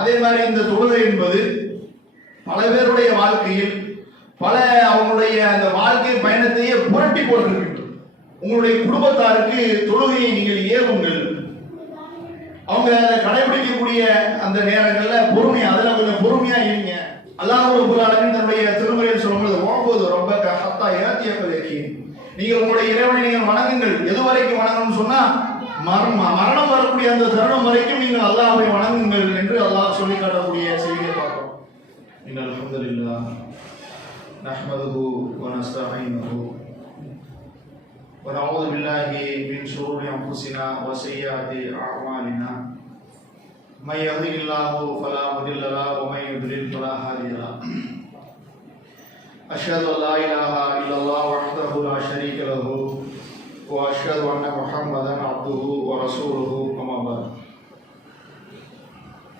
அதே மாதிரி இந்த தொழுகை என்பது பல பேருடைய வாழ்க்கையில் அவங்களுடைய அந்த வாழ்க்கை பயணத்தையே புரட்டி போட்டிருக்கின்றது. உங்களுடைய குடும்பத்தாருக்கு தொழுகையை நீங்கள் ஏவுங்கள். அவங்க அதை கடைபிடிக்கக்கூடிய அந்த நேரங்கள்ல அதுல கொஞ்சம் பொறுமையா இருங்க. அல்லாஹ் ரப்பல் ஆலமீன் தன்னுடைய திருமறையில் சொல்லும்போது ஓம்போது ரப்பக ஹத்தா யாத்தியக்கல் யகீன், நீங்கள் உங்களுடைய இறைவனை நீங்கள் வணங்குங்கள். எது வரைக்கும் வணங்கணும்னு சொன்னா மரணம் வரக்கூடிய அந்த தருணம் வரைக்கும் நீங்கள் அல்லாஹ்வை வணங்குங்கள் என்று அல்லாஹ் சொல்லி காட்டக்கூடிய செய்தியை பார்க்கிறோம். இன்னல் ஹம்துலில்லாஹ் நஹ்மதுஹு வ நஸ்தஈனுஹு வ நஊது பில்லாஹி மின் ஷுரூரி அன்ஃபுஸினா வ ஸய்யிஆத்தி அஅமாலினா மை யஹ்திஹில்லாஹு ஃபலா முதில்ல லஹு வ மை யுத்லில் ஃபலா ஹாதிய லஹு. அஷ்ஹது அல்லா இலாஹா இல்லல்லாஹ் வஹ்தஹு லா ஷரீக லஹு வ அஷ்ஹது அன்ன முஹம்மதன் அப்துஹு வ ரசூலுஹு அம்மா பஅத்.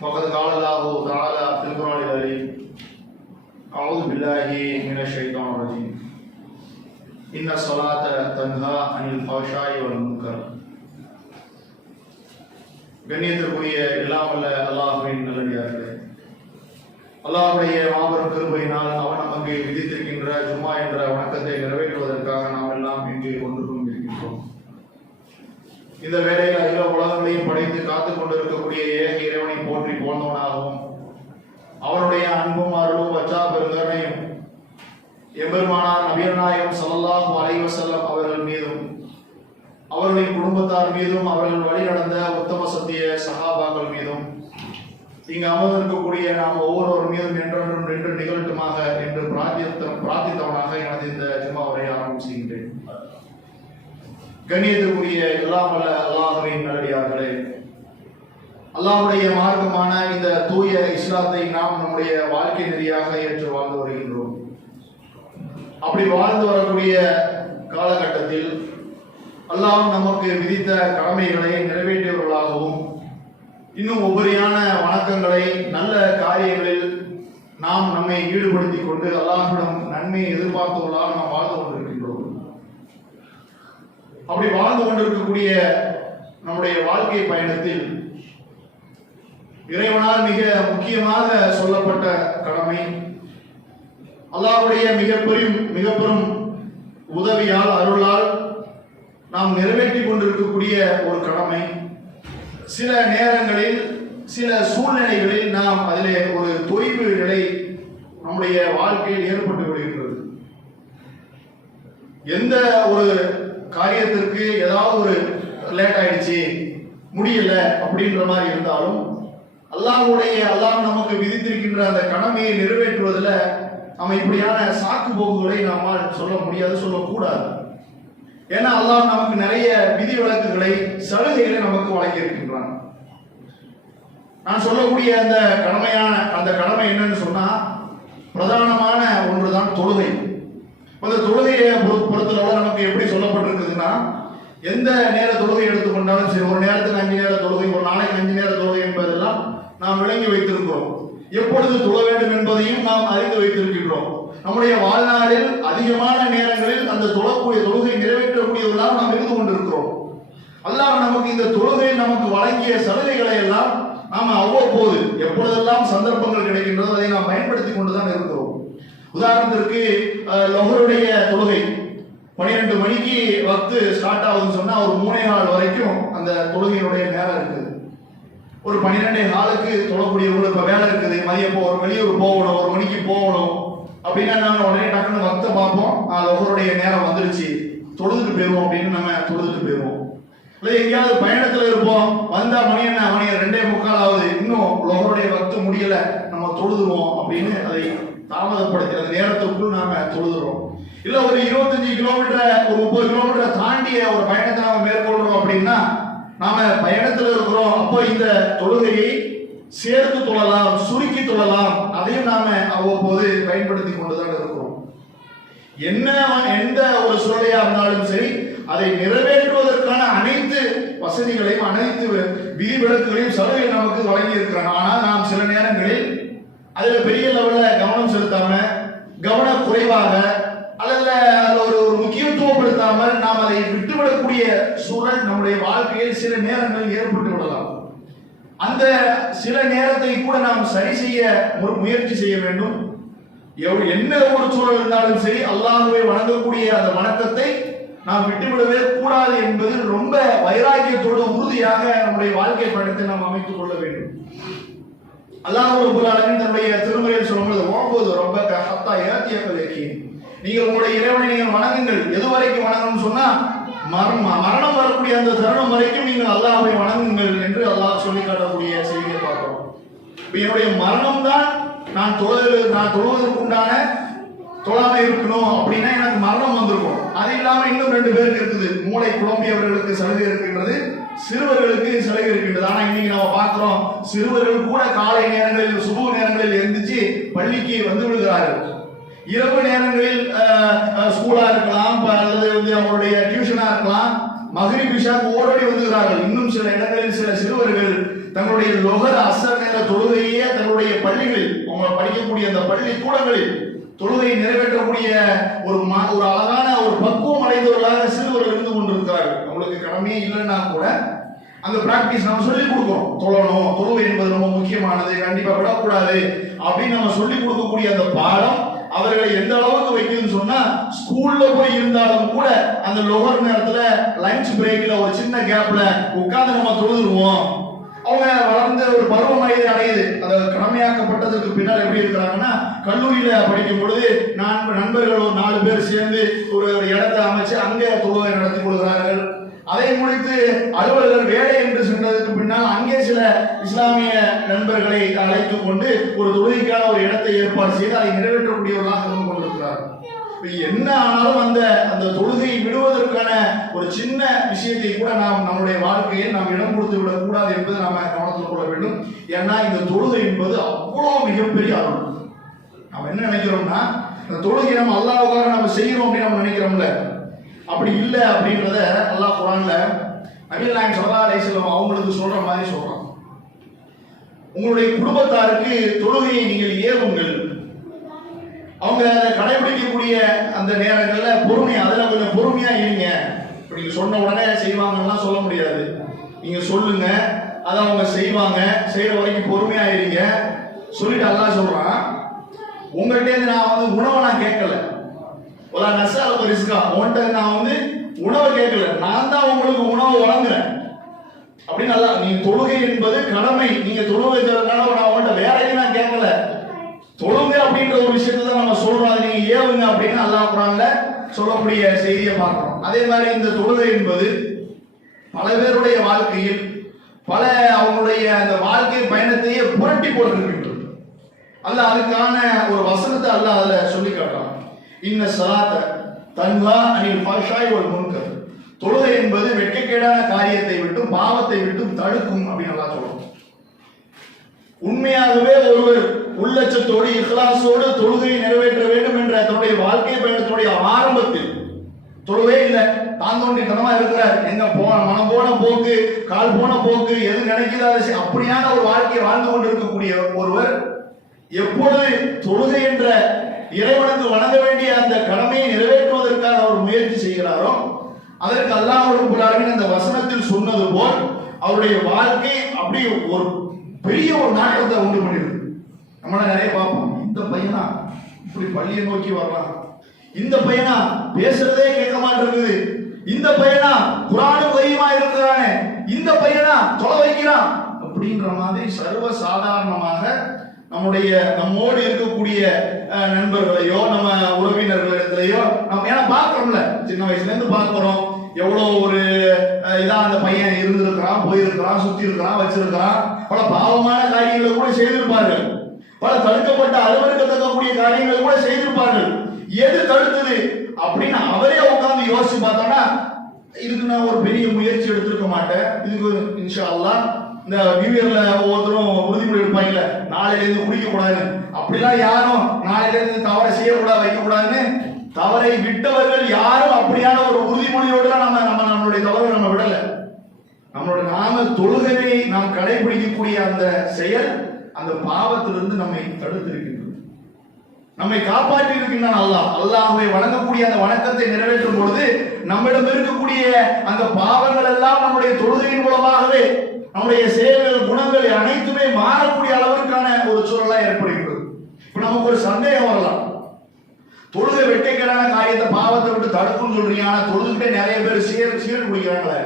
ஃபகத் கால அல்லாஹு தஆலா ஃபில் குர்ஆனில் அலீம் அஊது பில்லாஹி மினஷ் ஷைத்தானிர் ரஜீம் இன்ன ஸலாத்த தன்ஹா அனில் ஃபாஹ்ஷாஇ வல் முன்கர். கண்ணியத்திற்குரிய எல்லாம் வல்ல அல்லாஹ்வின் நல்லடியார்களே, அல்லாஹ்வுடைய மாபெரும் கிருபையினால் அவன் நமக்கு விதித்திருக்கின்ற ஜும்மா என்ற வணக்கத்தை நிறைவேற்றுவதற்காக நாம் எல்லாம் இங்கு ஒன்று கொண்டிருக்கின்றோம். இந்த வேளையில் அகில உலகங்களையும் படைத்து காத்துக் கொண்டிருக்கக்கூடிய ஏக இறைவனை போற்றி போந்தவனாகவும் அவருடைய அன்பும் அருளும் வச்சா பெருங்கருணையும் எம்பெருமானார் நபிகள் நாயகம் ஸல்லல்லாஹு அலைஹி வஸல்லம் அவர்கள் மீதும் அவர்களின் குடும்பத்தார் மீதும் அவர்கள் வழி நடந்த உத்தம சத்திய சஹாபாக்கள் மீதும் இங்கு அமர்ந்திருக்கக்கூடிய நாம் ஒவ்வொருவர் மீதும் என்றென்றும் நின்று நிகழ்த்துமாக என்று பிரார்த்தித்தவனாக எனது இந்த ஜும்மா உரையை ஆரம்பம் செய்கின்றேன். கண்ணியத்திற்குரிய எல்லாம் வல்ல அல்லாஹ்வின் நல்லடியார்களே, அல்லாஹ்வுடைய மார்க்கமான இந்த தூய இஸ்லாத்தை நாம் நம்முடைய வாழ்க்கை நெறியாக ஏற்று வாழ்ந்து வருகின்றோம். அப்படி வாழ்ந்து வரக்கூடிய காலகட்டத்தில் அல்லாஹ் நமக்கு விதித்த கடமைகளை நிறைவேற்றியவர்களாகவும் இன்னும் உபரியான வணக்கங்களை நல்ல காரியங்களில் நாம் நம்மை ஈடுபடுத்திக் கொண்டு அல்லாஹ்விடம் நன்மையை எதிர்பார்த்தவர்களாக நாம் வாழ்ந்து கொண்டிருக்கின்றோம். அப்படி வாழ்ந்து கொண்டிருக்கக்கூடிய நம்முடைய வாழ்க்கை பயணத்தில் இறைவனால் மிக முக்கியமாக சொல்லப்பட்ட கடமை, அல்லாஹ்வுடைய மிக பெரும் உதவியால் அருளால் நாம் நிறைவேற்றிக் கொண்டிருக்கக்கூடிய ஒரு கடமை. சில நேரங்களில் சில சூழ்நிலைகளில் நாம் அதிலே ஒரு தொய்வு நிலை நம்முடைய வாழ்க்கையில் ஏற்பட்டு விடுகின்றது. எந்த ஒரு காரியத்திற்கு ஏதாவது ஒரு லேட் ஆயிடுச்சு, முடியல அப்படின்ற மாதிரி இருந்தாலும் அல்லாஹ் நமக்கு விதித்திருக்கின்ற அந்த கடமையை நிறைவேற்றுவதில் நம்ம இப்படியான சாக்கு போக்குகளை நம்மால் சொல்ல முடியாது, சொல்லக்கூடாது. ஏன்னா அல்லாஹ் நமக்கு நிறைய விதி விலக்குகளை சலுகைகளை நமக்கு வழங்கியிருக்கின்றான். நான் சொல்லக்கூடிய அந்த கடமை என்னன்னு சொன்னா பிரதானமான ஒன்றுதான் தொழுகை. அந்த தொழுகையை பொறுத்தளவு நமக்கு எப்படி சொல்லப்பட்டிருக்குதுன்னா, எந்த நேர தொழுகை எடுத்துக்கொண்டாலும் சரி, ஒரு நேரத்துக்கு 5 நேர தொழுகை, ஒரு நாளைக்கு 5 நேர தொழுகை என்பதெல்லாம் நாம் விளங்கி வைத்திருக்கிறோம். எப்பொழுது தொழ வேண்டும் என்பதையும் நாம் அறிந்து வைத்திருக்கின்றோம். நம்முடைய வாழ்நாளில் அதிகமான நேரங்களில் அந்த தொழுகை நிறைவேற்றக்கூடியவர்களாக நாம் இருந்து கொண்டிருக்கிறோம். அல்லாஹ் நமக்கு இந்த தொழுகையில் நமக்கு வழங்கிய சலுகைகளை எல்லாம் நாம் அவ்வப்போது எப்பொழுதெல்லாம் சந்தர்ப்பங்கள் கிடைக்கின்றதோ அதை நாம் பயன்படுத்தி கொண்டுதான் இருக்கிறோம். உதாரணத்திற்கு லொஹருடைய தொழுகை 12 மணிக்கு வக்து ஸ்டார்ட் ஆகுதுன்னு சொன்னா ஒரு 3:15 வரைக்கும் அந்த தொழுகையினுடைய நேரம் இருக்குது. ஒரு 12:15க்கு தொழக்கூடியவங்களுக்கு இப்ப வேலை இருக்குது, மதியம் ஒரு வெளியூர் போகணும், 1 மணிக்கு போகணும் அப்படின்னா நாங்கள் உடனே டக்குன்னு வக்த பார்ப்போம், லொஹருடைய நேரம் வந்துருச்சு, தொழுதுட்டு போயிருவோம் அப்படின்னு நம்ம தொழுதுட்டு போயிருவோம். இல்லை எங்கேயாவது பயணத்துல இருப்போம், வந்தா மணி 2:45 ஆகுது, இன்னும் லொஹருடைய வக்து முடியல, நம்ம தொழுதுருவோம் அப்படின்னு அதை தாமதப்படுத்தி அந்த நேரத்துக்குள் நாம தொழுதுறோம். இல்ல ஒரு 25 கிலோமீட்டர், ஒரு 30 கிலோமீட்டர் தாண்டிய ஒரு பயணத்தை நாம மேற்கொள்றோம் அப்படின்னா நாம பயணத்துல இருக்கிறோம். அப்போ இந்த தொழுகையை சேர்த்து தொழலாம், சுருக்கி தொழலாம், அதையும் நாம அவ்வப்போது பயன்படுத்தி கொண்டுதான் இருக்கிறோம். எந்த ஒரு சூழலையா இருந்தாலும் சரி, அதை நிறைவேற்றுவதற்கான அனைத்து வசதிகளையும் அனைத்து விதிவிலக்குகளையும் சலுகைகள் நமக்கு வழங்கி இருக்கிறாங்க. ஆனால் நாம் சில நேரங்களில் அதுல பெரிய லெவல்ல கவனம் செலுத்தாம, கவன குறைவாக அல்லது ஒரு முக்கியத்துவப்படுத்தாமல் நாம் அதை விட்டுவிடக்கூடிய சூழல் நம்முடைய வாழ்க்கையில் சில நேரங்களில் ஏற்பட்டு விடலாம். அந்த சில நேரத்தை கூட நாம் சரி செய்ய முயற்சி செய்ய வேண்டும். என்ன ஒரு சூழல் இருந்தாலும் சரி, அல்லாஹ்வை வணங்கக்கூடிய அந்த வணக்கத்தை நாம் விட்டுவிடவே கூடாது என்பது ரொம்ப வைராக்கியத்தோடு உறுதியாக நம்முடைய வாழ்க்கை பயணத்தை நாம் அமைத்துக் கொள்ள வேண்டும். அல்லாஹ் ரப்பல் ஆலமீன் தன்னுடைய திருமறையில் சொல்லும்போது ஓம்போது ரொம்ப ஹத்தா ஏத்தியக்கலேக்கி, நீங்கள் உங்களுடைய இறைவனை நீங்கள் வணங்குங்கள். எதுவரைக்கும் வணங்கணும்னு சொன்னா மரணம் வரக்கூடிய அந்த தருணம் வரைக்கும் நீங்கள் அல்லாஹ்வை வணங்குங்கள் என்று அல்லாஹ் சொல்லி காட்டக்கூடிய செய்தியை பார்க்கிறோம். என்னுடைய மரணம் தான் நான் தொழுவதற்குண்டான தொழாம இருக்கணும் அப்படின்னா எனக்கு மரணம் வந்திருக்கும். அது இல்லாம இன்னும் 2 பேருக்கு இருக்குது. மூளை குழம்பியவர்களுக்கு சலுகை இருக்கின்றது, சிறுவர்களுக்கு சலுகை இருக்கின்றது. ஆனா இன்னைக்கு நம்ம பார்க்கிறோம், சிறுவர்கள் கூட காலை நேரங்களில் சுபு நேரங்களில் எழுந்திருச்சு பள்ளிக்கு வந்து விடுகிறார்கள். இரவு நேரங்களில் ஸ்கூலா இருக்கலாம் அல்லது அவங்களுடைய டியூஷனா இருக்கலாம், மக்ரிப் இஷாக்கு ஓடோடி வந்துகிறார்கள். இன்னும் சில இடங்களில் சில சிறுவர்கள் தங்களுடைய லொஹர் அஸ்ர் நேர தொழுகையே தங்களுடைய பள்ளிகளில் அவங்க படிக்கக்கூடிய அந்த பள்ளி கூடங்களில் தொழுகையை நிறைவேற்றக்கூடிய ஒரு அழகான ஒரு பக்குவம் அடைந்தவர்களாக சிறுவர்கள் இருந்து கொண்டிருக்கிறார்கள். அவங்களுக்கு கடமையே இல்லைன்னா கூட அந்த பிராக்டிஸ் நம்ம சொல்லிக் கொடுக்கிறோம். தொழணும், தொழுகை என்பது ரொம்ப முக்கியமானது, கண்டிப்பா விடக்கூடாது அப்படின்னு நம்ம சொல்லிக் கொடுக்கக்கூடிய அந்த பாடம் அவர்களை எந்த அளவுக்கு வைக்குதுன்னு சொன்னா, ஸ்கூல்ல போய் இருந்தாலும் கூட அந்த லோவர் நேரத்துல லஞ்ச் பிரேக்ல ஒரு சின்ன கேப்ல உட்கார்ந்து நம்ம தொழுதுருவோம். அவங்க வளர்ந்த ஒரு பருவ வயது அடையுது. அதாவது கடமையாக்கப்பட்டதற்கு பின்னால் எப்படி இருக்கிறாங்கன்னா, கல்லூரியில படிக்கும் பொழுது நண்பர்கள் ஒரு 4 பேர் சேர்ந்து ஒரு இடத்தை அமைச்சு அங்கே தொழுகை நடத்தி கொள்கிறார்கள். அதை முடித்து அலுவலர்கள் வேலை என்று சென்றதற்கு பின்னால் அங்கே சில இஸ்லாமிய நண்பர்களை அழைத்துக் கொண்டு ஒரு தொழுகைக்கான ஒரு இடத்தை ஏற்பாடு செய்து அதை நிறைவேற்றக்கூடியவர்களாக இருந்து கொண்டிருக்கிறார்கள். என்ன ஆனாலும் அந்த தொழுகையை விடுவதற்கான ஒரு சின்ன விஷயத்தை கூட நாம் நம்முடைய வாழ்க்கையில் நாம் இடம் கொடுத்து விடக் கூடாது என்பதை நாம கவனத்தில் கொள்ள வேண்டும். ஏன்னா இந்த தொழுகை என்பது அவ்வளவு மிகப்பெரிய அருள். நம்ம என்ன நினைக்கிறோம்னா, இந்த தொழுகை நம்ம அல்லாஹ்வுக்காக நம்ம செய்யறோம் அப்படின்னு நம்ம நினைக்கிறோம்ல, அப்படி இல்லை அப்படின்றத அல்லாஹ் குர்ஆன்ல நபிகள் நாயகம் ஸல்லல்லாஹு அலைஹி வஸல்லம் அவங்களுக்கு சொல்ற மாதிரி சொல்றான். உங்களுடைய குடும்பத்தாருக்கு தொழுகையை நீங்கள் ஏவுங்கள். அவங்க அதை கடைபிடிக்கக்கூடிய அந்த நேரங்கள்ல அதுல கொஞ்சம் பொறுமையா இருங்க. நீங்க சொன்ன உடனே செய்வாங்கலாம் சொல்ல முடியாது. நீங்க சொல்லுங்க, அதை அவங்க செய்வாங்க, செய்யற வரைக்கும் பொறுமையா இருங்க சொல்லிட்டு அல்லாஹ் சொல்றான், உங்கள்கிட்ட நான் உணவை நான் கேட்கல, ஒரு நசால ஒரு ரிஸ்கா உன்கிட்ட நான் உணவை கேட்கல, நான் தான் உங்களுக்கு உணவை வழங்குறேன் அப்படின்னு அல்லாஹ். நீங்க தொழுகை என்பது கடமை, நீங்க தொழுகை வைக்கிறதுனால நான் உங்கள்கிட்ட வேற எதுவும் நான் கேட்கல, தொழுகை அப்படின்ற ஒரு விஷயத்தை தான் நம்ம சொல்றோம், அதை நீங்க ஏவுங்க அப்படின்னு அல்லாஹ் குர்ஆன்ல சொல்லக்கூடிய செய்தியை பார்க்கிறோம். அதே மாதிரி இந்த தொழுகை என்பது பல பேருடைய வாழ்க்கையில் பல அவங்களுடைய அந்த வாழ்க்கை பயணத்தையே புரட்டி போட்டிருக்கின்றது. அல்லாஹ் அதுக்கான ஒரு வசனத்தை அல்லாஹ் அதுல சொல்லி காட்டுறான். இன்ன ஸலாத்த தன்ஹா அனில் ஃபஹ்ஷாய் வல் முன்கர். தொழுகை என்பது வெட்கக்கேடான காரியத்தை விட்டும் பாவத்தை விட்டும் தடுக்கும் அப்படின்னு அல்லாஹ் சொல்றான். உண்மையாகவே ஒருவர் உள்ளச்சத்தோடு இஹ்லாஸோடு தொழுகையை நிறைவேற்ற வேண்டும் என்ற தன்னுடைய வாழ்க்கை பயணத்தினுடைய ஆரம்பத்தில் தொழுவே இல்லை, தாந்தோண்டித்தனமா இருக்கிறார், எங்க மனம் போன போக்கு கால் போன போக்கு எது நினைக்கிறாரு அப்படியான ஒரு வாழ்க்கையை வாழ்ந்து கொண்டிருக்கக்கூடிய ஒருவர் எப்பொழுது தொழுகை என்ற இறைவனுக்கு வணங்க வேண்டிய அந்த கடமையை நிறைவேற்றுவதற்காக அவர் முயற்சி செய்கிறாரோ, அதற்கு அல்லாஹ் ரப்பல் ஆலமீன் அந்த வசனத்தில் சொன்னது போல் அவருடைய வாழ்க்கை அப்படி ஒரு பெரிய ஒரு நாட்டத்தை உண்டு பண்ணிடுது. நம்மள நிறைய பார்ப்போம், இந்த பையனா இப்படி பள்ளியை நோக்கி வரலாம், இந்த பையனா பேசுறதே கேட்க மாட்டேங்குது, இந்த பையனா குர்ஆனும் வஹீமா இருக்கிறானே, இந்த பையனா தொலை வைக்கிறான் அப்படின்ற மாதிரி சர்வ சாதாரணமாக நம்மோடு இருக்கக்கூடிய நண்பர்களையோ நம்ம உறவினர்களிடத்திலேயோ நம்ம ஏன்னா பார்க்கிறோம்ல, சின்ன வயசுல இருந்து பார்க்கிறோம் எவ்வளவு ஒரு இதான் அந்த பையன் இருந்திருக்கிறான், போயிருக்கிறான், சுத்தி இருக்கிறான், வச்சிருக்கிறான், பல பாவமான காரியங்களை கூட செய்திருப்பார்கள், பல தடுக்கப்பட்ட அலுவலகத்தக்கூடிய காரியங்களை கூட செய்திருப்பார்கள். எது தடுத்தது அப்படின்னு அவரே உட்கார்ந்து யோசிச்சு பார்த்தோம்னா, இதுக்கு நான் ஒரு பெரிய முயற்சி எடுத்திருக்க மாட்டேன், இதுக்கு இன்ஷா அல்லாஹ் இந்த நியூ இயர்ல ஒவ்வொருத்தரும் உறுதிமொழி எடுப்பாங்கல்ல, நாளையில இருந்து குடிக்க கூடாதுன்னு, அப்படிலாம் யாரும் நாளையில இருந்து தவறை செய்யக்கூடாது வைக்க கூடாதுன்னு தவறை விட்டவர்கள் யாரும் அப்படியான ஒரு உறுதிமொழியோடு நம்மளுடைய தவறை நம்ம விடல. நாம தொழுகையை நாம் கடைபிடிக்கக்கூடிய அந்த செயல் அந்த பாவத்திலிருந்து நம்மை தடுத்திருக்கின்றது, நம்மை காப்பாற்றி இருக்கின்றான் அல்லாஹ். அல்லாஹ்வை வணங்கக்கூடிய அந்த வணக்கத்தை நிறைவேற்றும் பொழுது நம்மிடம் இருக்கக்கூடிய அந்த பாவங்கள் எல்லாம் நம்முடைய தொழுகையின் மூலமாகவே நம்முடைய செயல்கள் குணங்கள் அனைத்துமே மாறக்கூடிய அளவிற்கான ஒரு சூழலா ஏற்படுகிறது. இப்ப நமக்கு ஒரு சந்தேகம் வரலாம், தொழுகை வெட்டைக்கேடான காரியத்தை பாவத்தை விட்டு தடுக்கும் சொல்றீங்க, ஆனா தொழுதுகிட்டே நிறைய பேர் சீர் குடிக்கிறாங்களே.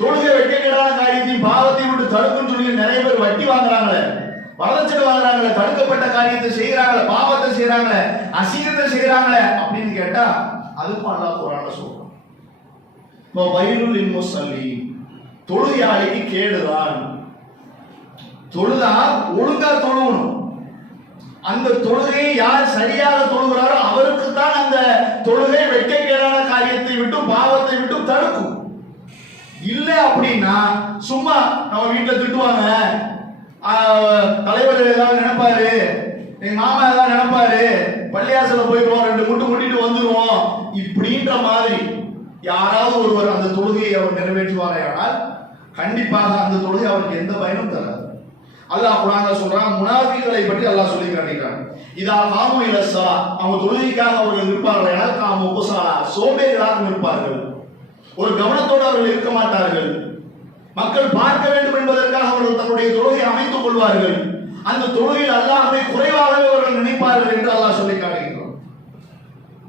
தொழுகை வெட்டைக்கேடான காரியத்தையும் பாவத்தையும் விட்டு தடுக்கும் சொல்லி நிறைய பேர் வட்டி வாங்குறாங்களே, வரதட்சணை வாங்குறாங்களே, தடுக்கப்பட்ட காரியத்தை செய்யறாங்களே, பாவத்தை செய்யறாங்களே, அசிங்கத்தை செய்யறாங்களே அப்படின்னு கேட்டா அதுக்கும் அல்லாஹ் குர்ஆன்ல சொல்றான், வயலுல் முஸல்லீன், தொழுகையாளிக்கு கேடுதான். தொழுதா ஒழுங்கா தொழுவணும். அந்த தொழுகையை யார் சரியாக தொழுகிறாரோ அவருக்கு தான் அந்த தொழுகை வெட்கக்கேடான காரியத்தை விட்டு பாவத்தை விட்டு தடுக்கும். இல்ல அப்படின்னா சும்மா நம்ம வீட்டுல திட்டுவாங்க, தலைவர் ஏதாவது நினைப்பாரு, எங்க மாமா ஏதாவது நினைப்பாரு, பள்ளியாசல போயிடுவோம், 2 முட்டு முட்டிட்டு வந்துருவோம், இப்படின்ற மாதிரி யாராவது ஒருவர் அந்த தொழுகையை அவர் நிறைவேற்றுவாரையானால் கண்டிப்பாக அந்த தொழுகை அவருக்கு எந்த பயனும் தராது. அல்லாஹ் குர்ஆன்ல சொல்றான், முனாஃபிகளை பற்றி அல்லாஹ் சொல்லி காட்டுகிறான், இதா காமு இலஸ்ஸலா, அவங்க தொழுகைக்காக அவர்கள் இருப்பார்கள், ஆனால் காமு குஸாலா, சோம்பேறிகளாக இருப்பார்கள், ஒரு கவனத்தோடு அவர்கள் இருக்க மாட்டார்கள், மக்கள் பார்க்க வேண்டும் என்பதற்காக அவர்கள் தன்னுடைய தொழுகையை அமைத்துக் கொள்வார்கள், அந்த தொழுகையில் அல்லாஹ்வை குறைவாகவே அவர்கள் நினைப்பார்கள் என்று அல்லாஹ் சொல்லி காட்டுகிறான்.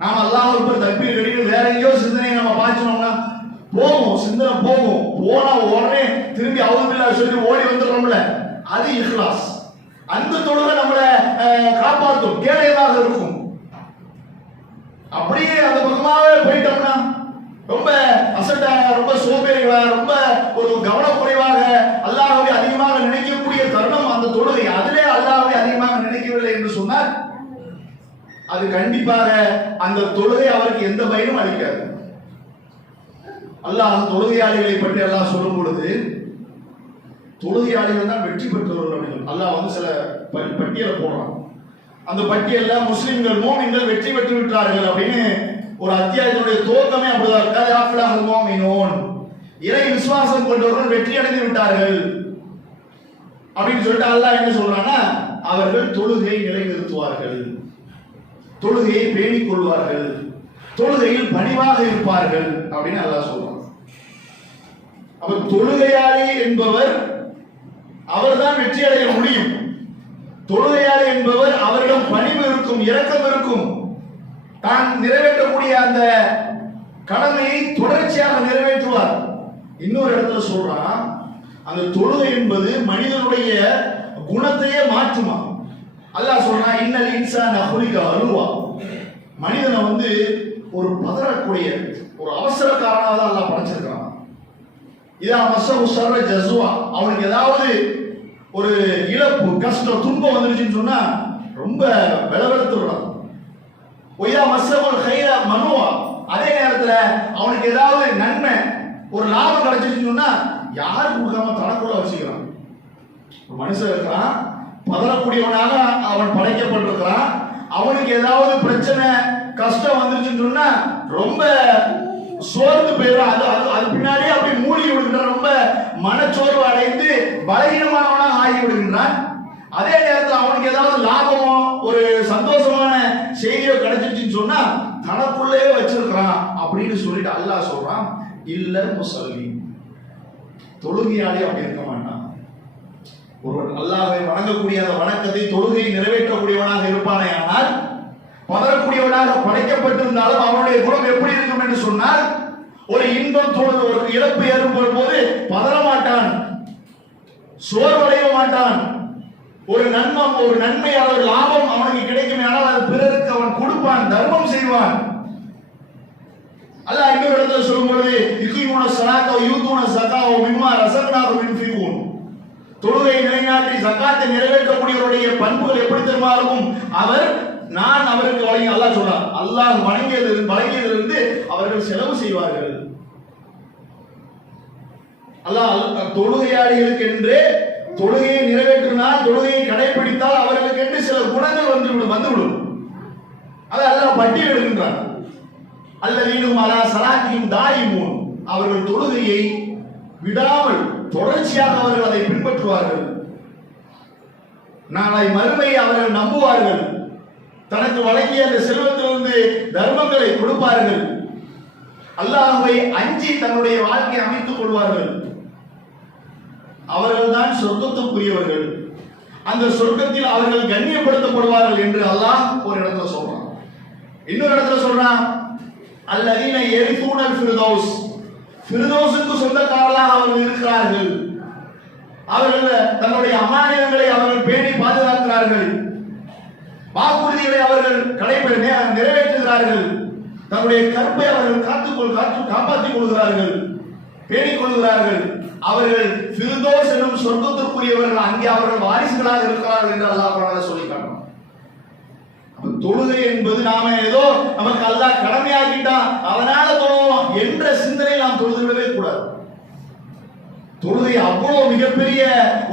நாம் அல்லாஹ் ஒரு தக்பீர் கட்டிட்டு வேற எங்கேயோ சிந்தனையை நம்ம பாய்ச்சோம்னா போகும், சிந்தனை போகும், போனா உடனே திரும்பி அவுதுபில்லாஹ் சொல்லி ஓடி வந்துடுறோம்ல, அது இஹ்லாஸ். அந்த தொழுகை நம்மளை காப்பாற்றும், கேடையதாக இருக்கும். அப்படியே அந்த பக்கமாவே போயிட்டோம்னா ரொம்ப அசட்டாக, ரொம்ப சோம்பேறிகளா, ரொம்ப ஒரு கவனக்குறைவாக அல்லாஹ்வை அதிகமாக நினைக்கக்கூடிய தருணம் அந்த தொழுகை, அதிலே அல்லாஹ்வை அதிகமாக நினைக்கவில்லை என்று சொன்னால் அது கண்டிப்பாக அந்த தொழுகை அவருக்கு எந்த பயனும் அளிக்காது. அல்லாஹ் தொழுகையாளிகளை பற்றி அல்லாஹ் சொல்லும் பொழுது தொழுகையாளிகள் தான் வெற்றி பெற்றவர்கள் அப்படின்னு அல்லாஹ் சில பட்டியலை போடுறான். அந்த பட்டியல்ல முஸ்லிம்கள் மூமின்கள் வெற்றி பெற்று விட்டார்கள் அப்படின்னு ஒரு அத்தியாயத்தினுடைய துவக்கமே அப்படிதான் இருக்காது. ஆஃபிலாஹல் மூமினூன், இறை விசுவாசம் கொண்டவர்கள் வெற்றி அடைந்து விட்டார்கள் அப்படின்னு சொல்லிட்டு அல்லாஹ் என்ன சொல்றான்னா, அவர்கள் தொழுகையை நிலைநிறுத்துவார்கள், தொழுகையை பேணிக் கொள்வார்கள், தொழுகையில் பணிவாக இருப்பார்கள் அப்படின்னு அல்லாஹ் சொல்றான். அப்ப தொழுகையாளி என்பவர் அவர்தான் வெற்றி அடைய முடியும். தொழுகையாளி என்பவர் அவரிடம் பணிவு இருக்கும், இரக்கம் இருக்கும், தான் நிறைவேற்றக்கூடிய அந்த கடமையை தொடர்ச்சியாக நிறைவேற்றுவார். இன்னொரு இடத்துல சொல்றான், அந்த தொழுகை என்பது மனிதனுடைய குணத்தையே மாற்றுமா. அல்லாஹ் சொல்றான், இன்னல் இன்சான ஹுலிக அலுவா, மனிதனை ஒரு பதறக்கூடிய ஒரு அவசரக்காரனாக தான் அல்லாஹ் படைச்சிருக்கான். இதா மஸ்ஸஹு ஷர்ர ஜஸுவா, அவனுக்கு ஏதாவது ஒரு இழப்பு, கஷ்டம், துன்பம் வந்துருச்சுன்னு சொன்னா ரொம்ப வெளவெளத்துறான். ஒய்யா மஸ்ஸஹுல் கைர மனுவா, அதே நேரத்துல அவனுக்கு ஏதாவது நன்மை, ஒரு லாபம் கிடைச்சிருச்சுன்னு சொன்னா யாரும் கொடுக்காம தனக்குள்ள வச்சுக்கிறான். ஒரு மனுஷன் இருக்கான், பதறக்கூடியவனாக அவன் படைக்கப்பட்டிருக்கிறான், அவனுக்கு ஏதாவது பிரச்சனை கஷ்டம் வந்துருச்சுன்னு சொன்னா ரொம்ப சோர்ந்து போயிடும், அது பின்னாடியே அப்படி மூழ்கி விடுகின்றான், ரொம்ப மனச்சோர்வு அடைந்து பலகீனமானவனாக ஆகி விடுகின்றான். அதே நேரத்தில் அவனுக்கு ஏதாவது லாபமோ ஒரு சந்தோஷமான செய்தியோ கிடைச்சிருச்சுன்னு சொன்னா தனக்குள்ளே வச்சிருக்கிறான் அப்படின்னு சொல்லிட்டு அல்லாஹ் சொல்றான், இல்ல முஸல்லி, தொழுகையாளி அப்படி இருக்க மாட்டான். ஒருவன் அல்லாஹ்வை வணங்கக்கூடிய அந்த வணக்கத்தை தொழுகையை நிறைவேற்றக்கூடியவனாக இருப்பானே, ஆனால் பதறக்கூடியவனாக படைக்கப்பட்டிருந்தாலும் அவனுடைய குணம் எப்படி இருக்கும் என்று சொன்னால், ஒரு இன்பம் தொழுது ஒரு இழப்பு ஏற்படும் போது பதற மாட்டான், சோர்வடைய மாட்டான், ஒரு நன்மை ஒரு லாபம் அவனுக்கு கிடைக்கும், ஆனால் அது பிறருக்கு அவன் கொடுப்பான், தர்மம் செய்வான். அல்லாஹ் இன்னொரு இடத்துல சொல்லும்போது, யுகீமுன ஸலாத்த வ யூதுன ஸகாத வ மிம்மா ரஸக்னாஹும் யுன்ஃபிகூன், தொழுகையை நிலைநாட்டி ஜகாத்தை நிறைவேற்றக்கூடியவருடைய பண்புகள் எப்படி தெரியுமா இருக்கும், நான் அவருக்கு வழங்கி, அல்லாஹ் சொல்றான், அல்லாஹ் வழங்கியதிலிருந்து அவர்கள் செலவு செய்வார்கள். அல்லாஹ் தொழுகையாளிகளுக்கு என்று தொழுகையை நிறைவேற்றினால், தொழுகையை கடைபிடித்தால் அவர்களுக்கு என்று சில குணங்கள் வந்துவிடும். அதை அல்லாஹ் பட்டியலிடுகின்றான். அல்லதீனும் அலா ஸலாத்திஹிம் தாயிமூன், அவர்கள் தொழுகையை விடாமல் தொடர்ச்சியாக அவர்கள் அதை பின்பற்றுவார்கள். நாளை மறுமையை அவர்கள் நம்புவார்கள், தனக்கு வழங்கிய அந்த செல்வத்திலிருந்து தர்மங்களை கொடுப்பார்கள், அல்லாஹ்வை அஞ்சி தன்னுடைய வாழ்க்கையை அமைத்துக் கொள்வார்கள். அவர்கள் தான் சொர்க்கத்துக்குரியவர்கள், அந்த சொர்க்கத்தில் அவர்கள் கண்ணியப்படுத்தப்படுவார்கள் என்று அல்லாஹ் ஒரு இடத்துல சொல்றான். இன்னொரு இடத்துல சொல்றான், அல்லதீன யரிசூனல் ஃபிர்தௌஸ், ஃபிர்தௌஸுக்கு சொந்தக்காரர்களாக அவர்கள் இருக்கிறார்கள். அவர்கள் தன்னுடைய அமானிதங்களை அவர்கள் பேணி பாதுகாக்கிறார்கள், வாக்குறுதிகளை அவர்கள் நிறைவேற்றுகிறார்கள், தன்னுடைய கற்பை அவர்கள் காப்பாற்றிக் கொள்கிறார்கள், பேணிக் கொள்கிறார்கள். அவர்கள் ஃபிர்தௌஸ் எனும் சொர்க்கத்திற்குரியவர்கள், அங்கே அவர்கள் வாரிசுகளாக இருக்கிறார்கள் என்று அல்லாஹ் குர்ஆனில் சொல்லி காட்டுறான். தொழுகை என்பது நாம ஏதோ நமக்கு அல்லாஹ் கடமையாக்கிட்டான் அதனால தொழுவோம் என்ற சிந்தனை நாம் தொழுது விடவே கூடாது. தொழுகை அவ்வளவு மிகப்பெரிய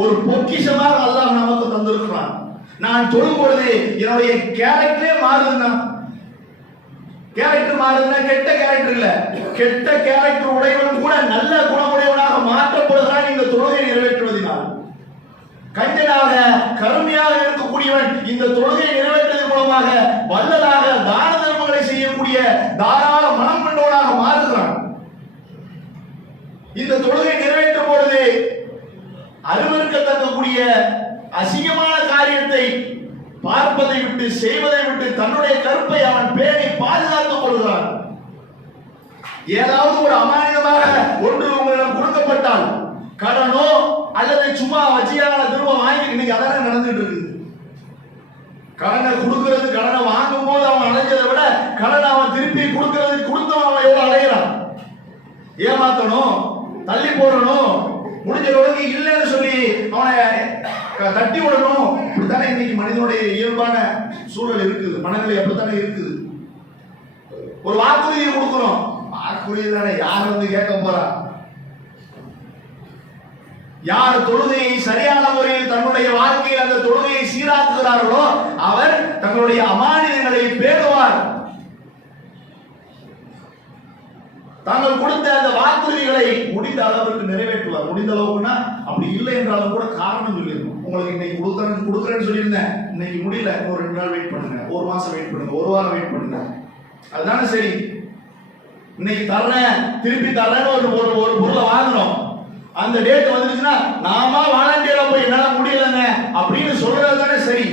ஒரு பொக்கிஷமாக அல்லாஹ் நமக்கு தந்திருக்கிறான். நான் தொழும் பொழுது என்னுடைய கேரக்டரே மாறுதுன்னா, கேரக்டர் மாறுதுன்னா கெட்ட கேரக்டர் இல்ல, கெட்ட கேரக்டர் உடையவன் கூட நல்ல குணமுடையவனாக மாற்றப்படுகிறான் இந்த தொழுகை நிறைவேற்றுவதனால். கஞ்சனாக கருமையாக இருக்கக்கூடியவன் இந்த தொழுகை நிறைவேற்றுவதன் மூலமாக வல்லலாக தான தர்மங்களை செய்யக்கூடிய தாராள மனம் கொண்டவனாக மாறுகிறான். இந்த தொழுகை நிறைவேற்றும் பொழுது அருவருக்கத்தக்கக்கூடிய அசிங்கமான காரியத்தை பார்ப்பதை விட்டு செய்வதை விட்டு தன்னுடைய கற்பை அவன் பேணி பாதுகாத்துக் கொள்கிறான். ஏதாவது ஒரு அமானிதமாக ஒன்று உங்களிடம் கொடுக்கப்பட்டால், கடனோ அல்லது சும்மா வச்சியான திரும்ப வாங்கி, இன்னைக்கு அதான நடந்துட்டு இருக்கு. கடனை கொடுக்கிறது, கடனை வாங்கும் போது அவன் அடைஞ்சதை விட கடனை அவன் திருப்பி கொடுத்தவன் அவன் எவ்வளவு அடைகிறான். ஏமாத்தணும், தள்ளி போடணும், முடிஞ்ச அளவுக்கு இல்லைன்னு சொல்லி அவனை தட்டி விடணும். இப்படித்தானே இன்னைக்கு மனிதனுடைய இயல்பான சூழல் இருக்குது, மனநிலை அப்படித்தானே இருக்குது. ஒரு வாக்குறுதியை கொடுக்கிறோம், வாக்குறுதி தானே, யார் வந்து கேட்க போறா? யார் தொழுகையை சரியான முறையில் தன்னுடைய வாழ்க்கையில் அந்த தொழுகையை சீராக்குகிறார்களோ அவர் தங்களுடைய அமானிதங்களை பேணுவார். தாங்கள் கொடுத்த அந்த வாக்குறுதிகளை முடிந்த அளவுக்கு நிறைவேற்றுவார். முடிந்த அளவுக்குன்னா அப்படி இல்லை என்றாலும் கூட காரணம் சொல்லியிருக்கோம். உங்களுக்கு இன்னைக்கு கொடுக்குறேன்னு சொல்லியிருந்தேன், இன்னைக்கு முடியல, ஒரு 2 நாள் வெயிட் பண்ணுங்க, ஒரு மாசம் வெயிட் பண்ணுங்க, ஒரு வாரம் வெயிட் பண்ணுங்க. அதுதானே சரி. இன்னைக்கு தர்றேன், திருப்பி தர்றேன்னு ஒரு பொருளை வாங்குறோம், அந்த டேட் வந்துருச்சுன்னா நாம வாலண்டியரா போய் என்னால முடியலங்க அப்படின்னு சொல்றது தானே சரி.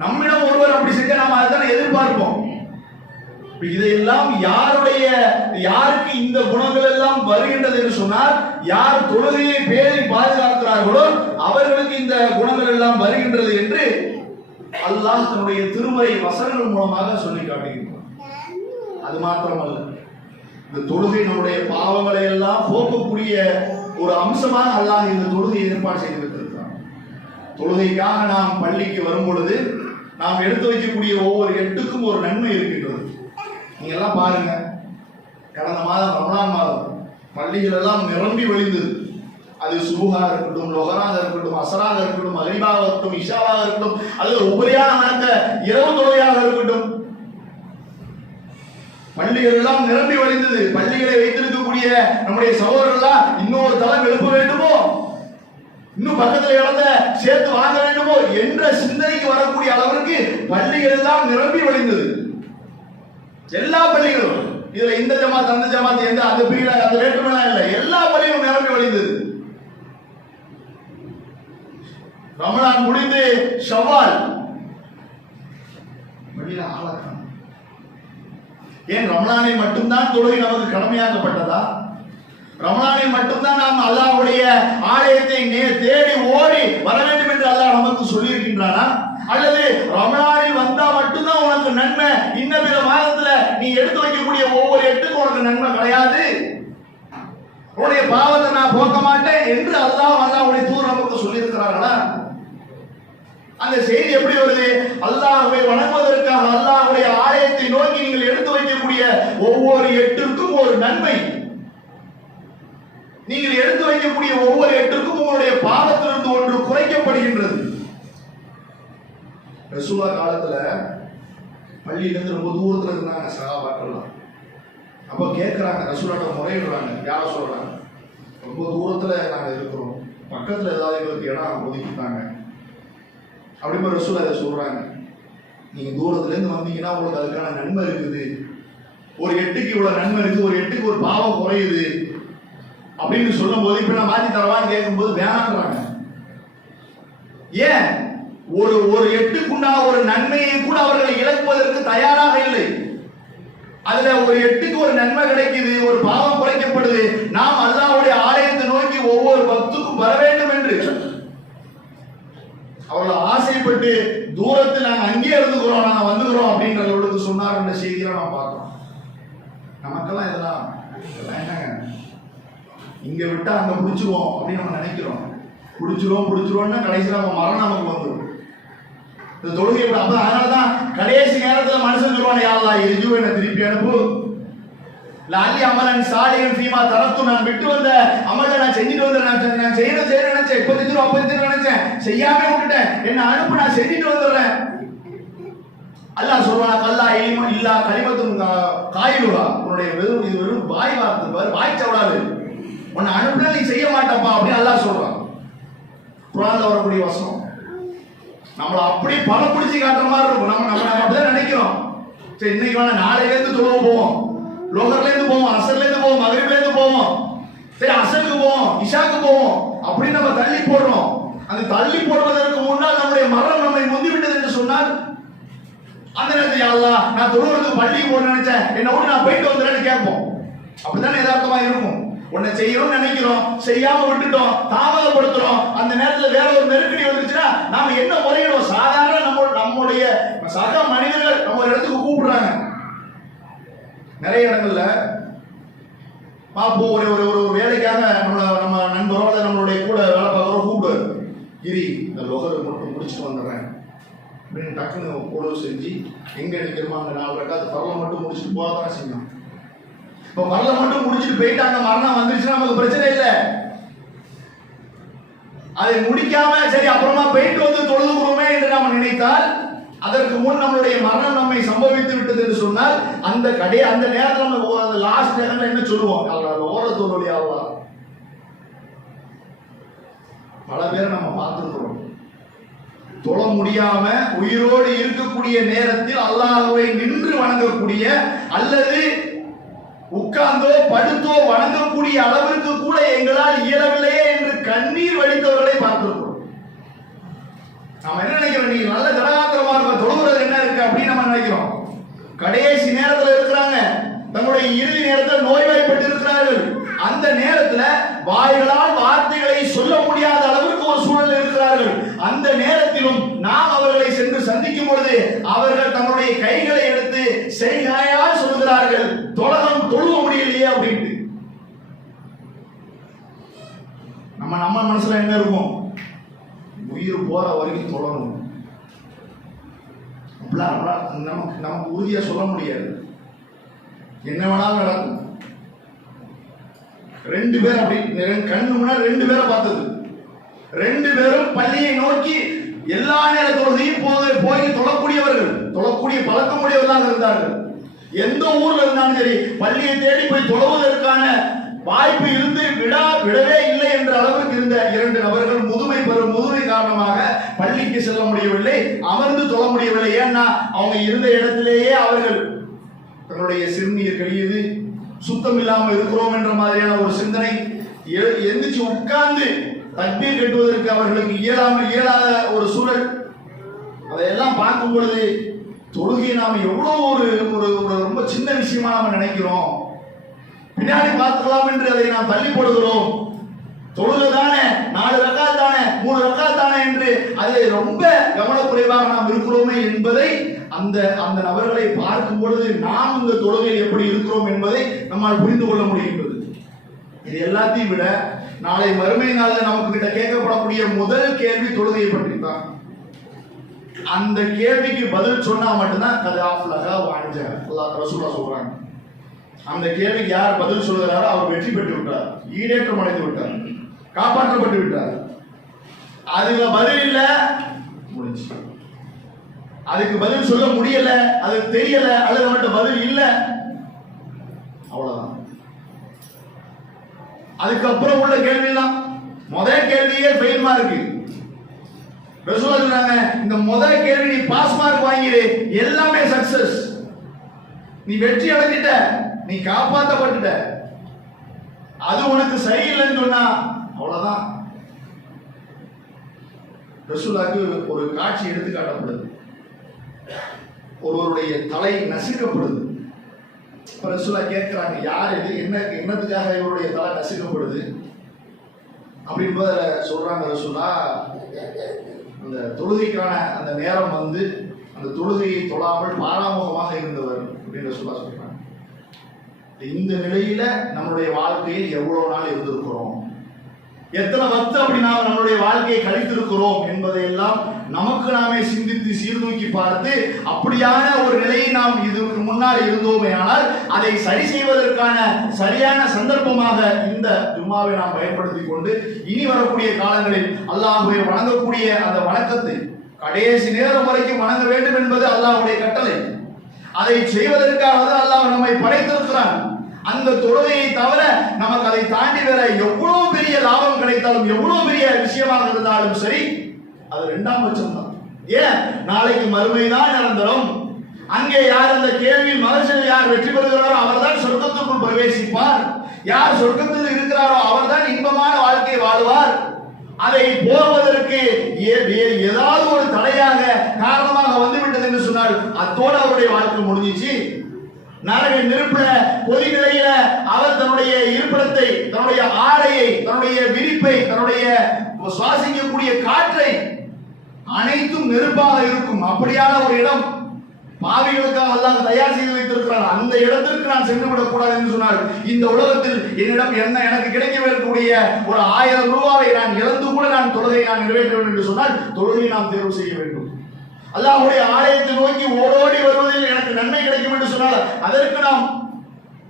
நம்மிடம் ஒருவர் அப்படி செஞ்சா நாம அதுதானே எதிர்பார்ப்போம். இதையெல்லாம் யாருக்கு இந்த குணங்கள் எல்லாம் வருகின்றது என்று சொன்னால், யார் தொழுகையை பேணி பாதுகாக்கிறார்களோ அவர்களுக்கு இந்த குணங்கள் எல்லாம் வருகின்றது என்று அல்லாஹ் தன்னுடைய திருமறை வசனங்கள் மூலமாக சொல்லி காட்டுகின்றார். அது மாத்திரமல்ல, இந்த தொழுகை நம்முடைய பாவங்களை எல்லாம் போக்கக்கூடிய ஒரு அம்சமாக அல்லாஹ் இந்த தொழுகையை ஏற்பாடு செய்து வைத்திருக்கிறார். தொழுகைக்காக நாம் பள்ளிக்கு வரும் பொழுது நாம் எடுத்து வைக்கக்கூடிய ஒவ்வொரு எட்டுக்கும் ஒரு நன்மை இருக்கின்றது. நீங்க எல்லாம் பாருங்க, கடந்த மாதம் ரமலான் மாதம் பள்ளிகள் எல்லாம் நிரம்பி வழிந்தது. அது சுபூஹாக இருக்கட்டும், லொஹராக இருக்கட்டும், அசராக இருக்கட்டும், மக்ரிபாக இருக்கட்டும், இஷாவாக இருக்கட்டும், அல்லது உபரியாக நடந்த இரவு தொழுகையாக இருக்கட்டும், பள்ளிகள் எல்லாம் நிரம்பி வழிந்தது. பள்ளிகளை வைத்திருக்கக்கூடிய நம்முடைய சகோதரர்கள் இன்னொரு தளம் எழுப்ப வேண்டுமோ, இன்னும் பக்கத்தில் இழந்த சேர்த்து வாங்க வேண்டுமோ என்ற சிந்தனைக்கு வரக்கூடிய அளவிற்கு பள்ளிகள் எல்லாம் நிரம்பி வழிந்தது. எல்லா பள்ளிகளும், இதுல இந்த ஜமாத் அந்த ஜமாத் எந்த அந்த பீரியட் அந்த வேற்றுமை இல்லை, எல்லா பள்ளிகளும் நிரம்பி வழிந்தது. ரமலான் முடிந்து ஷவ்வால் பள்ளியில ஆளக்கான. ஏன் ரமலானை மட்டும்தான் தொழுகை நமக்கு கடமையாக்கப்பட்டதா? ரமலானை மட்டும்தான் நாம் அல்லாஹ்வுடைய ஆலயத்தை தேடி ஓடி வர வேண்டும் என்று அல்லாஹ் நமக்கு சொல்லி இருக்கின்றானா? அல்லது ரமலானில் வந்தா மட்டும்தான் உனக்கு நன்மை, இன்ன பிற மாதத்துல நீ எடுத்து வைக்கக்கூடிய ஒவ்வொரு எட்டுக்கும் உனக்கு நன்மை கிடையாது, உன்னுடைய பாவத்தை நான் போக்க மாட்டேன் என்று அல்லாஹ்வுடைய தூதர் நமக்கு சொல்லி இருக்கிறார்களா? அந்த செய்தி எப்படி வருது? அல்லாஹ்வை வணங்குவதற்காக அல்லாஹ்வுடைய ஆலயத்தை நோக்கி நீங்கள் எடுத்து வைக்கக்கூடிய ஒவ்வொரு எட்டிற்கும் ஒரு நன்மை, நீங்கள் எடுத்து வைக்கக்கூடிய ஒவ்வொரு எட்டிற்கும் உங்களுடைய பாவத்திலிருந்து ஒன்று குறைக்கப்படுகின்றது. ரசூலா காலத்துல பள்ளியிலிருந்து ரொம்ப தூரத்துல இருந்தாங்க சஹாபாக்கள். அப்ப கேட்கிறாங்க, ரசூலாட்ட முறையிடுறாங்க, யார சொல்றாங்க, ரொம்ப தூரத்துல நாங்க இருக்கிறோம், பக்கத்துல ஏதாவது எங்களுக்கு இடம் ஒதுக்கிட்டாங்க அப்படின்னு ரசூலா அதை சொல்றாங்க. நீங்க தூரத்துல இருந்து வந்தீங்கன்னா உங்களுக்கு அதுக்கான நன்மை இருக்குது, ஒரு எட்டுக்கு இவ்வளவு நன்மை இருக்கு, ஒரு எட்டுக்கு ஒரு பாவம் குறையுது, அப்படின்னு சொல்லும் போது இப்ப நான் மாத்தி தரவான்னு கேட்கும்போது வேணான்றாங்க. ஏன்? ஒரு எட்டுக்குண்டா ஒரு நன்மையை கூட அவர்கள் இழப்பதற்கு தயாராக இல்லை. அதுல ஒரு எட்டுக்கு ஒரு நன்மை கிடைக்குது, ஒரு பாவம் குறைக்கப்படுது. நாம் அல்லாஹ்வுடைய ஆலயத்தை நோக்கி ஒவ்வொரு பக்துக்கும் வர வேண்டும் என்று அவர்கள் ஆசைப்பட்டு தூரத்தில் நாங்கள் அங்கேயே இருந்துக்கிறோம், நாங்கள் வந்துக்கிறோம் அப்படின்றவர்களுக்கு சொன்னார் என்ற செய்தியை நாம் பார்க்கிறோம். நமக்கெல்லாம் இதெல்லாம் என்னங்க, இங்க விட்டா அங்க பிடிச்சிருவோம் அப்படின்னு நம்ம நினைக்கிறோம். பிடிச்சிருவோம்னா கடைசியில் நம்ம மரணம் நமக்கு வந்துடும். இந்த தொழுகை அப்ப அதனாலதான் கடைசி நேரத்தில் மனுஷன் சொல்லுவானே, யா அல்லாஹ் இர்ஜூ என்ன திருப்பி அனுப்பு, லாலி அமலன் சாலியன் ஃபீமா தரத்து, நான் விட்டு வந்த அமலை நான் செஞ்சுட்டு வந்தேன், நான் செய்யணும் நினைச்சேன், இப்ப செஞ்சிடும் அப்ப செஞ்சிடும் நினைச்சேன், செய்யாம விட்டுட்டேன், என்ன அனுப்பு நான் செஞ்சுட்டு வந்துடுறேன். அல்லாஹ் சொல்வானா, கல்லா இலிம இல்லா கலிமத்துன் காயிலுஹா, உன்னுடைய வெறும் இது வெறும் வாய் வார்த்தை, வாய் சவடாது, உன்னை அனுப்புனா நீ செய்ய மாட்டப்பா அப்படின்னு அல்லாஹ் சொல்றான். குர்ஆன்ல வரக்கூடிய வசனம் நம்மள அப்படியே பணம் பிடிச்சி காட்டுற மாதிரி இருக்கும். நம்ம அப்படிதான் நினைக்கிறோம். சரி, இன்னைக்கு வேணா நாளையில இருந்து தொழுவ போவோம், லோகர்ல இருந்து போவோம், அசர்ல இருந்து போவோம், மகரிப்ல இருந்து போவோம், சரி அசருக்கு போவோம், இஷாக்கு போவோம் அப்படின்னு நம்ம தள்ளி போடுறோம். அந்த தள்ளி போடுவதற்கு முன்னால் நம்முடைய மரணம் நம்மை முந்திவிட்டது என்று சொன்னால் அந்த நேரத்தில் யா அல்லாஹ் நான் தொழுவதுக்கு பள்ளிக்கு போட நினைச்சேன், என்ன விட்டு நான் போயிட்டு வந்துடுறேன்னு கேட்போம். அப்படித்தானே யதார்த்தமா இருக்கும். உன்னை செய்யணும்னு நினைக்கிறோம், செய்யாம விட்டுட்டோம், தாமதப்படுத்துறோம். அந்த நேரத்தில் வேற ஒரு நெருக்கடி வந்துருச்சுன்னா நாம என்ன முறையிடும்? சாதாரண நம்முடைய சக மனிதர்கள் நம்ம ஒரு இடத்துக்கு கூப்பிடுறாங்க. நிறைய இடங்கள்ல பாப்போம், ஒரு ஒரு ஒரு வேலைக்காக நம்ம நண்பரோட நம்மளுடைய கூட வேலை பார்க்குறோம், கூப்பிடுவார், கிரி இந்த லோகரை மட்டும் முடிச்சுட்டு வந்துடுறேன் அப்படின்னு டக்குன்னு பொழுது செஞ்சு எங்க நிற்கிறோமோ அந்த 4 ரக்காத்து பரவ மட்டும் முடிச்சுட்டு போகத்தான் செஞ்சோம். இப்போ வரல மட்டும் முடிச்சுட்டு போயிட்டாங்க, மரணம் வந்துருச்சுன்னா நமக்கு பிரச்சனை இல்லை. அதை முடிக்காம சரி அப்புறமா போயிட்டு வந்து தொழுதுகிறோமே என்று நாம் நினைத்தால், அதற்கு முன் நம்மளுடைய மரணம் நம்மை சம்பவித்து விட்டது என்று சொன்னால் அந்த நேரத்தில் நம்ம லாஸ்ட் நேரத்தில் என்ன சொல்லுவோம்? ஓரத்தோருடைய ஆவா பல பேரை நம்ம பார்த்துருக்கிறோம். தொழ முடியாம உயிரோடு இருக்கக்கூடிய நேரத்தில் அல்லாஹ்வை நின்று வணங்கக்கூடிய அல்லது உட்கார்ந்தோ படுத்தோ வணங்கக்கூடிய அளவிற்கு கூட எங்களால் இயலவில்லையே என்று கண்ணீர் வடித்தவர்களை பார்த்திருக்கிறோம். நாம என்ன நினைக்கிறோம்? நீங்க நல்ல ஜனகாத்திரமா இருக்க, தொழுகிறது என்ன இருக்கு அப்படின்னு நம்ம நினைக்கிறோம். கடைசி நேரத்தில் இருக்கிறாங்க, தங்களுடைய இறுதி நேரத்தில் நோய்வாய்ப்பட்டு இருக்கிறார்கள். அந்த நேரத்தில் வாய்களால் வார்த்தைகளை சொல்ல முடியாத அளவிற்கு ஒரு சூழல் இருக்கிறார்கள். அந்த நேரத்திலும் நாம் அவர்களை சென்று சந்திக்கும் பொழுது அவர்கள் தங்களுடைய கைகளை எடுத்து செய்கையால் சொல்கிறார்கள், தொழுவ முடியலையே அப்படின்ட்டு. நம்ம மனசுல என்ன இருக்கும்? உயிர் போற வரைக்கும் தொழணும். நமக்கு உறுதியா சொல்ல முடியாது, என்ன வேணாலும் நடக்கும். 2 பேர் அப்படி கண்ணு முன்னாடி 2 பேரை பார்த்தது. 2 பேரும் பள்ளியை நோக்கி எல்லா நேர தொழுகையும் போய் தொழக்கூடியவர்கள், தொழக்கூடிய பழக்கமுடையவர்களாக இருந்தார்கள். எந்த ஊர்ல இருந்தாலும் சரி பள்ளியை தேடி போய் தொழுவதற்கான வாய்ப்பு இருந்து விடவே இல்லை என்ற அளவுக்கு இருந்த 2 நபர்கள் முதுமை காரணமாக பள்ளிக்கு செல்ல முடியவில்லை, அமர்ந்து தொழ முடியவில்லை. ஏன்னா அவங்க இருந்த இடத்திலேயே அவர்கள் தன்னுடைய சிறுநீர் கழியுது, சுத்தம் இல்லாமல் இருக்கிறோம் என்ற மாதிரியான ஒரு சிந்தனை. எந்திரிச்சு உட்கார்ந்து தக்பீர் கட்டுவதற்கு அவர்களுக்கு இயலாத ஒரு சூழல். அதையெல்லாம் பார்க்கும் பொழுது தொழுகையை நாம எவ்வளவு ஒரு ரொம்ப சின்ன விஷயமா நாம நினைக்கிறோம். பின்னாடி பார்த்துக்கலாம் என்று அதை நாம் தள்ளி போடுகிறோம். தொழுகை தானே, 4 ரக்காத் தானே, 3 ரக்காத் தானே என்று அதை ரொம்ப கவனக்குறைவாக நாம் இருக்கிறோமே என்பதை அந்த நபர்களை பார்க்கும் பொழுது நாம் இந்த தொழுகையில் எப்படி இருக்கிறோம் என்பதை நம்மால் புரிந்து கொள்ள முடிகின்றது. இது எல்லாத்தையும் விட நாளை மறுமை நாளில் நமக்கு கிட்ட கேட்கப்படக்கூடிய முதல் கேள்வி தொழுகையை பற்றி தான். அந்த கேள்விக்கு பதில் சொன்னா மட்டும்தான் ரசூலுல்லாஹ் சொல்றாங்க. அந்த கேள்விக்கு யார் பதில் சொல்கிறாரோ அவர் வெற்றி பெற்று விட்டார், ஈடேற்றம் அடைந்து விட்டார், காப்பாற்றப்பட்டு விட்டார். அதுல பதில் இல்ல, முடிஞ்சு. அதுக்கு பதில் சொல்ல முடியல, அது தெரியல, அல்லது மட்டும் பதில் இல்ல, அவ்வளவுதான். அதுக்கப்புறம் உள்ள கேள்வி எல்லாம் முதல் கேள்வியே ஃபெயில் மார்க். ரசூலுல்லாஹ் சொன்னாங்க, இந்த முதல் கேள்வி நீ பாஸ் மார்க் வாங்கிடு, எல்லாமே சக்சஸ், நீ வெற்றி அடைஞ்சிட்ட, நீ காப்பாற்றப்பட்டுட்ட. அது உனக்கு சரியில்லைன்னு சொன்னா அவ்வளவுதான். ரசூலுல்லாஹ்க்கு ஒரு காட்சி எடுத்து காட்டப்படுது. ஒருவருடைய தலை நசுக்கப்படுது. ரசூலுல்லாஹ் கேட்கிறாங்க, யார் இது, என்னத்துக்காக இவருடைய தலை நசுக்கப்படுது அப்படின்போது சொல்றாங்க ரசூலுல்லாஹ், அந்த தொழுகைக்கான அந்த நேரம் வந்து அந்த தொழுகையை தொழாமல் பாராமுகமாக இருந்தவர் அப்படின்னு ரசூலுல்லாஹ் சொல்றாங்க. இந்த நிலையில நம்மளுடைய வாழ்க்கையில் எவ்வளவு நாள் இருந்திருக்கிறோம், எத்தனை வக்து அப்படி நாம் நம்மளுடைய வாழ்க்கையை கழித்திருக்கிறோம் என்பதையெல்லாம் நமக்கு நாமே சிந்தித்து சீர்தூக்கி பார்த்து அப்படியான ஒரு நிலையை நாம் இதுக்கு முன்னால் இருந்தோமே ஆனால் அதை சரி செய்வதற்கான சரியான சந்தர்ப்பமாக இந்த ஜும்மாவை நாம் பயன்படுத்தி கொண்டு இனி வரக்கூடிய காலங்களில் அல்லாஹ்வை வணங்கக்கூடிய அந்த வணக்கத்தை கடைசி நேரம் வரைக்கும் வணங்க வேண்டும் என்பது அல்லாஹ்வுடைய கட்டளை. அதை செய்வதற்காக அல்லாஹ் நம்மை படைத்திருக்கிறான். அந்த தொழுகையை தவிர நமக்கு அதை தாண்டி வேற எவ்வளவு பெரிய லாபம் கிடைத்தாலும் எவ்வளவு பெரிய விஷயமாக இருந்தாலும் சரி, அது இரண்டாம் பட்சம் தான். ஏன், நாளைக்கு மறுமைதான் நிரந்தரம். அங்கே யார் அந்த கேள்வியில் மனுஷன் யார் வெற்றி பெறுகிறாரோ அவர்தான் சொர்க்கத்துக்குள் பிரவேசிப்பார். யார் சொர்க்கத்தில் இருக்கிறாரோ அவர்தான் இன்பமான வாழ்க்கை வாழ்வார். அதை போவதற்கு ஏதாவது ஒரு தடையாக காரணமாக வந்துவிட்டது என்று சொன்னால் அத்தோடு அவருடைய வாழ்க்கை முடிஞ்சிச்சு. நரக நெருப்புல பொதி நிலையில அவர் தன்னுடைய இருப்பிடத்தை, தன்னுடைய ஆடையை, தன்னுடைய விரிப்பை, தன்னுடைய சுவாசிக்கக்கூடிய காற்றை அனைத்தும் நெருப்பாக இருக்கும். அப்படியான ஒரு இடம் பாவிகளுக்காக அல்லாஹ் தயார் செய்து வைத்திருக்கிறார். அந்த இடத்திற்கு நான் சென்று விடக் கூடாது என்று சொன்னால் இந்த உலகத்தில் என்னிடம் என்ன எனக்கு கிடைக்கக்கூடிய ஒரு 1000 ரூபாயை நான் இழந்து கூட நான் தொழுகை நான் நிறைவேற்ற வேண்டும் என்று சொன்னால் தொழுகையை நாம் தேர்வு செய்ய வேண்டும். அல்லாஹ்வுடைய ஆலயத்தை நோக்கி ஓடோடி வருவதில் எனக்கு நன்மை கிடைக்கும் என்று சொன்னால் அதற்கு நாம்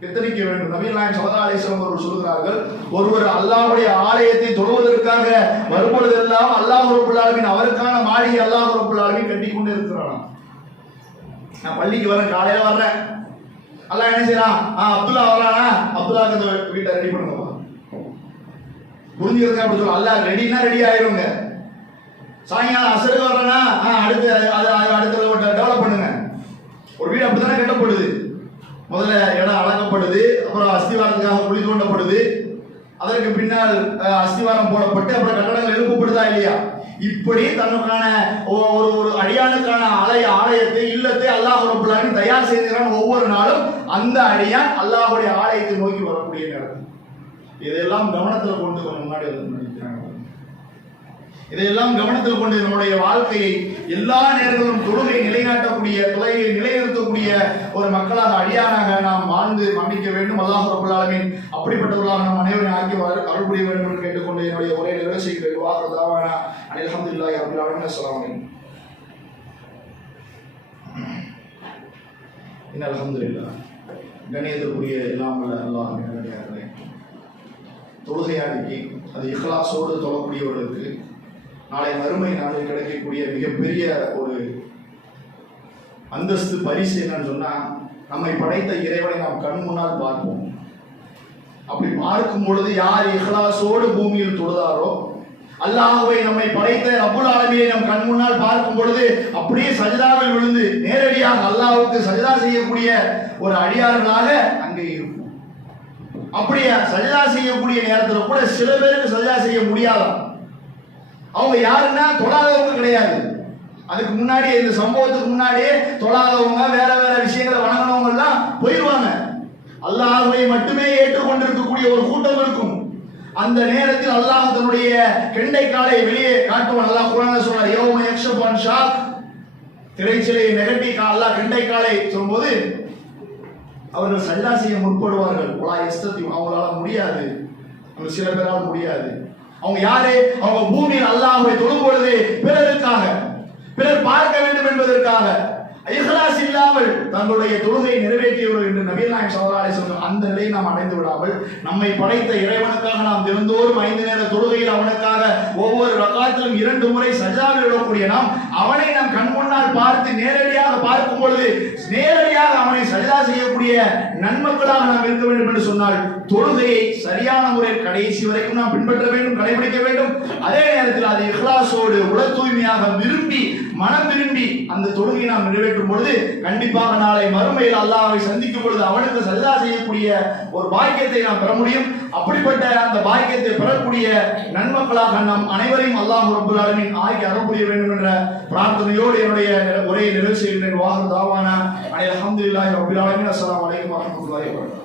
எத்தனைக்க வேண்டும். நபிகள் நாயகம் ஸல்லல்லாஹு அலைஹி வஸல்லம் அவர்கள் சொல்கிறார்கள், ஒருவர் அல்லாஹ்வுடைய ஆலயத்தை தொழுவதற்காக வரும்பொழுதெல்லாம் அல்லாஹ் ரப்பல் ஆலமீன் அவருக்கான மாளிகை அல்லாஹ் ரப்பல் ஆலமீன் கட்டி கொண்டே இருக்கிறாராம். நான் பள்ளிக்கு வரேன், காலையில வர்றேன், அல்லாஹ் என்ன செய்யறான், அப்துல்லா வரானா, அப்துல்லாக்கு அந்த வீட்டை ரெடி பண்ணுங்க, புரிஞ்சுக்கிறதுக்கு அப்படி சொல்ல, அல்லாஹ் ரெடினா ரெடி ஆயிருங்க. சாயங்காலம் அசருக்கு வர்றேன்னா அடுத்து டெவலப் பண்ணுங்க. ஒரு வீடு அப்படித்தானே கட்டப்படுது. முதல்ல இடம் அளக்கப்படுது, அப்புறம் அஸ்திவாரத்துக்காக குழி தோண்டப்படுது, அதற்கு பின்னால் அஸ்திவாரம் போடப்பட்டு அப்புறம் கட்டடங்கள் எழுப்பப்படுதா இல்லையா? இப்படி தன்னுக்கான ஒரு அடியானுக்கான ஆலயத்தை இல்லத்தை அல்லாஹ் ரப்பல் ஆலமீன் தயார் செய்கிறான். ஒவ்வொரு நாளும் அந்த அடியான் அல்லாஹ்வுடைய ஆலயத்தை நோக்கி வரக்கூடிய நேரம். இதெல்லாம் கவனத்தில் கொண்டு முன்னாடி இதையெல்லாம் கவனத்தில் கொண்டு நம்முடைய வாழ்க்கையை எல்லா நேரங்களும் தொழுகை நிலைநாட்டக்கூடிய, தொழுகையை நிலைநிறுத்தக்கூடிய ஒரு மக்களாக அடியானாக நாம் வாழ்ந்து மன்னிக்க வேண்டும். அல்லாஹ் ரப்பல் ஆலமீன் அப்படிப்பட்டவர்களாக நம் அனைவரையும் ஆக்கி அருள் புரிய வேண்டும் என்று கேட்டுக்கொண்டு என்னுடைய உரையை நிறைவு செய்கிறேன். வாஹிரு தஅவானா அல்ஹம்துலில்லாஹி ரப்பில் ஆலமீன். அஸ்ஸலாமு அலைக்கும். அல்ஹம்துலில்லாஹ். கண்ணியத்திற்குரிய எல்லாம் அல்லாஹ் தொழுகையாடிக்கு அது இஹ்லாஸோடு தொழக்கூடியவர்களுக்கு நாளை மறுமை நாளில் கிடைக்கக்கூடிய மிகப்பெரிய ஒரு அந்தஸ்து பரிசு என்னன்னு சொன்னா, நம்மை படைத்த இறைவனை நாம் கண் முன்னால் பார்ப்போம். அப்படி பார்க்கும் பொழுது யார் இஹ்லாஸோடு பூமியில் தொழுதாரோ, அல்லாஹ்வை நம்மை படைத்த ரப்புல் ஆலமீனை நம் கண் முன்னால் பார்க்கும் பொழுது அப்படியே சஜிதாவில் விழுந்து நேரடியாக அல்லாஹ்வுக்கு சஜிதா செய்யக்கூடிய ஒரு அடியார்களாக அங்கே இருக்கும். அப்படியே சஜிதா செய்யக்கூடிய நேரத்தில் கூட சில பேருக்கு சஜிதா செய்ய முடியாதான். அவங்க யாருன்னா தொழாதவங்க கிடையாது. அதுக்கு முன்னாடி இந்த சம்பவத்துக்கு முன்னாடியே தொழாதவங்க, வேற வேற விஷயங்களை வணங்கினவங்க எல்லாம் போயிடுவாங்க. அல்லாஹ்வை மட்டுமே ஏற்றுக்கொண்டிருக்கக்கூடிய ஒரு கூட்டம் இருக்கும். அந்த நேரத்தில் அல்லாஹ் தன்னுடைய கெண்டை காலை வெளியே காட்டுவான். அல்லாஹ் குர்ஆன்ல சொல்றார், யௌம யக்ஷஃபு அன் ஷாக், திரைச்சிலையை நெகட்டி அல்லாஹ் கெண்டை காலை சொல்லும்போது அவர்கள் சஜ்தா செய்ய முற்படுவார்கள். அவங்களால முடியாது, சில பேரால் முடியாது. அவங்க யாரு? அவங்க பூமியில் அல்லாஹ்வை தொழும் பொழுது பிறருக்காக, பிறர் பார்க்க வேண்டும் என்பதற்காக இஹ்லாஸ் இல்லாமல் தங்களுடைய தொழுகையை நிறைவேற்றியவர்கள் என்று நபிகள் நாயகம் ஸல்லல்லாஹு அலைஹி வஸல்லம் அந்த நிலையை நாம் அடைந்து விடாமல் நம்மை படைத்த இறைவனுக்காக நாம் தினந்தோறும் 5 நேர தொழுகையில் அவனுக்காக ஒவ்வொரு ரக்காத்திலும் 2 முறை சஜ்தாவில் விடக்கூடிய நாம் அவனை நம் கண் முன்னால் பார்த்து நேரடியாக பார்க்கும் பொழுது நேரடியாக அவனை சஜ்தா செய்யக்கூடிய நன்மக்களாக நாம் இருக்க வேண்டும் என்று சொன்னால் தொழுகையை சரியான முறையில் கடைசி வரைக்கும் நாம் பின்பற்ற வேண்டும், கடைபிடிக்க வேண்டும். அதே நேரத்தில் அது இஹ்லாஸோடு உள தூய்மையாக விரும்பி மனம் விரும்பி அந்த தொழுகையை நாம் நிறைவேற்ற நிறைவேற்றும் பொழுது கண்டிப்பாக நாளை மறுமையில் அல்லாஹ்வை சந்திக்கும் பொழுது அவனுக்கு சஜதா செய்யக்கூடிய ஒரு பாக்கியத்தை நாம் பெற முடியும். அப்படிப்பட்ட அந்த பாக்கியத்தை பெறக்கூடிய நன்மக்களாக நம் அனைவரையும் அல்லாஹ் ரப்பல் ஆலமீன் ஆக்கி அருள் புரிய வேண்டும் என்ற பிரார்த்தனையோடு என்னுடைய உரையை நிறைவு செய்கின்றேன். வாஹிர் தாவானா அல்ஹம்துலில்லாஹி ரப்பில் ஆலமீன். அஸ்ஸலாமு அலைக்கும் வரஹ்மத்துல்லாஹி வபரகாத்துஹு.